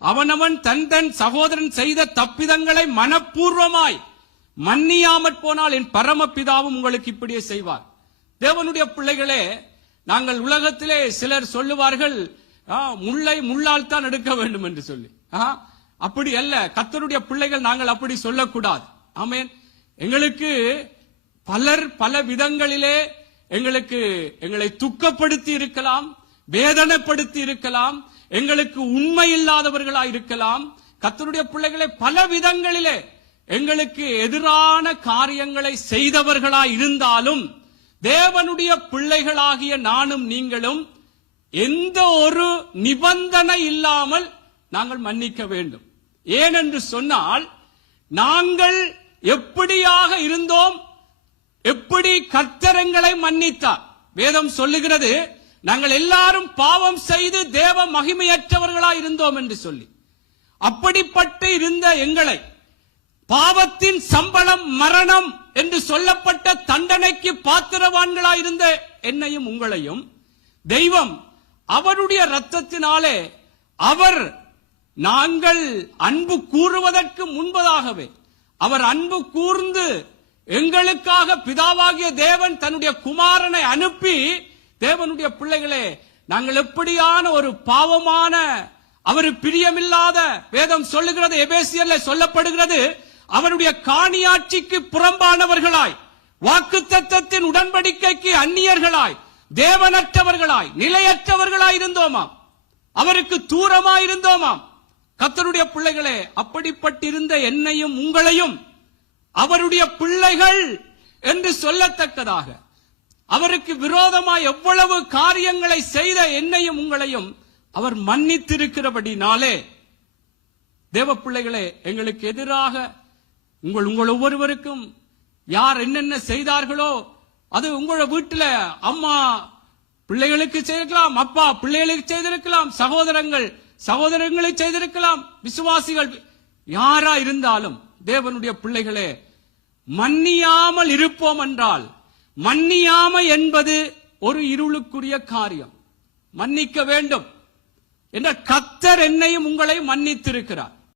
அவனவன் தன் தன் சகோதரன் செய்த தப்பிதங்களை மனப்பூர்வமாய் மன்னியாமற் போனால் என் பரமபிதாவும் உங்களுக்கு இப்படியே செய்வார். தேவனுடைய பிள்ளைகளே, நாங்கள் உலகத்திலே சிலர் சொல்லுவார்கள், முள்ளை முள்ளால் தான் எடுக்க வேண்டும் என்று சொல்லி. அப்படி அல்ல, கர்த்தருடைய பிள்ளைகள் நாங்கள் அப்படி சொல்லக்கூடாது. ஆமென். எங்களுக்கு பலர் பல விதங்களிலே எங்களை துக்கப்படுத்தி இருக்கலாம், வேதனைப்படுத்தி இருக்கலாம், எங்களுக்கு உண்மை இல்லாதவர்களாய் இருக்கலாம். கர்த்தருடைய பிள்ளைகளை பல விதங்களிலே எங்களுக்கு எதிரான காரியங்களை செய்தவர்களாய் இருந்தாலும் தேவனுடைய பிள்ளைகளாகிய நானும் நீங்களும் எந்த ஒரு நிபந்தனை இல்லாமல் நாங்கள் மன்னிக்க வேண்டும். ஏனென்று சொன்னால், நாங்கள் எப்படியாக இருந்தோம், எப்படி கர்த்தர் எங்களை மன்னித்தார். வேதம் சொல்லுகிறது, நாங்கள் எல்லாரும் பாவம் செய்து தேவ மகிமையற்றவர்களாய் இருந்தோம் என்று சொல்லி. அப்படிப்பட்டு இருந்த எங்களை, பாவத்தின் சம்பளம் மரணம் என்று சொல்லப்பட்ட தண்டனைக்கு பாத்திரவான்களாயிருந்த என்னையும் உங்களையும் தெய்வம் அவருடைய இரத்தத்தினாலே, அவர் நாங்கள் அன்பு கூறுவதற்கு முன்பதாகவே அவர் அன்பு கூர்ந்து எங்களுக்காக பிதாவாகிய தேவன் தன்னுடைய குமாரனை அனுப்பி, தேவனுடைய பிள்ளைகளே, நாங்கள் எப்படியான ஒரு பாவமான, அவர் பிரியமில்லாத, வேதம் சொல்லுகிறது, எபேசியர்ல சொல்லப்படுகிறது, அவருடைய காணியாட்சிக்கு புறம்பானவர்களாய், வாக்குத்தத்தத்தின் உடன்படிக்கைக்கு அந்நியர்களாய், தேவனற்றவர்களாய், நிலையற்றவர்களாய் இருந்தோமாம், அவருக்கு தூரமாய் இருந்தோமாம். கர்த்தருடைய பிள்ளைகளே, அப்படிப்பட்டிருந்த என்னையும் உங்களையும் அவருடைய பிள்ளைகள் என்று சொல்லத்தக்கதாக, அவருக்கு விரோதமாய் எவ்வளவு காரியங்களை செய்த என்னையும் உங்களையும் அவர் மன்னித்திருக்கிறபடினாலே, தேவ பிள்ளைகளே, எங்களுக்கு எதிராக உங்கள் ஒவ்வொருவருக்கும் யார் என்னென்ன செய்தார்களோ, அது உங்களோட வீட்டுல அம்மா பிள்ளைகளுக்கு செய்திருக்கலாம், அப்பா பிள்ளைகளுக்கு செய்திருக்கலாம், சகோதரங்களை செய்திருக்கலாம், விசுவாசிகள் யாரா இருந்தாலும் தேவனுடைய பிள்ளைகளே, மன்னியாமல் இருப்போம் என்றால், மன்னியாமை என்பது ஒரு இருளுக்குரிய காரியம். மன்னிக்க வேண்டும் என்ற கர்த்தர் என்னையும் உங்களை மன்னித்திருக்கிறார்.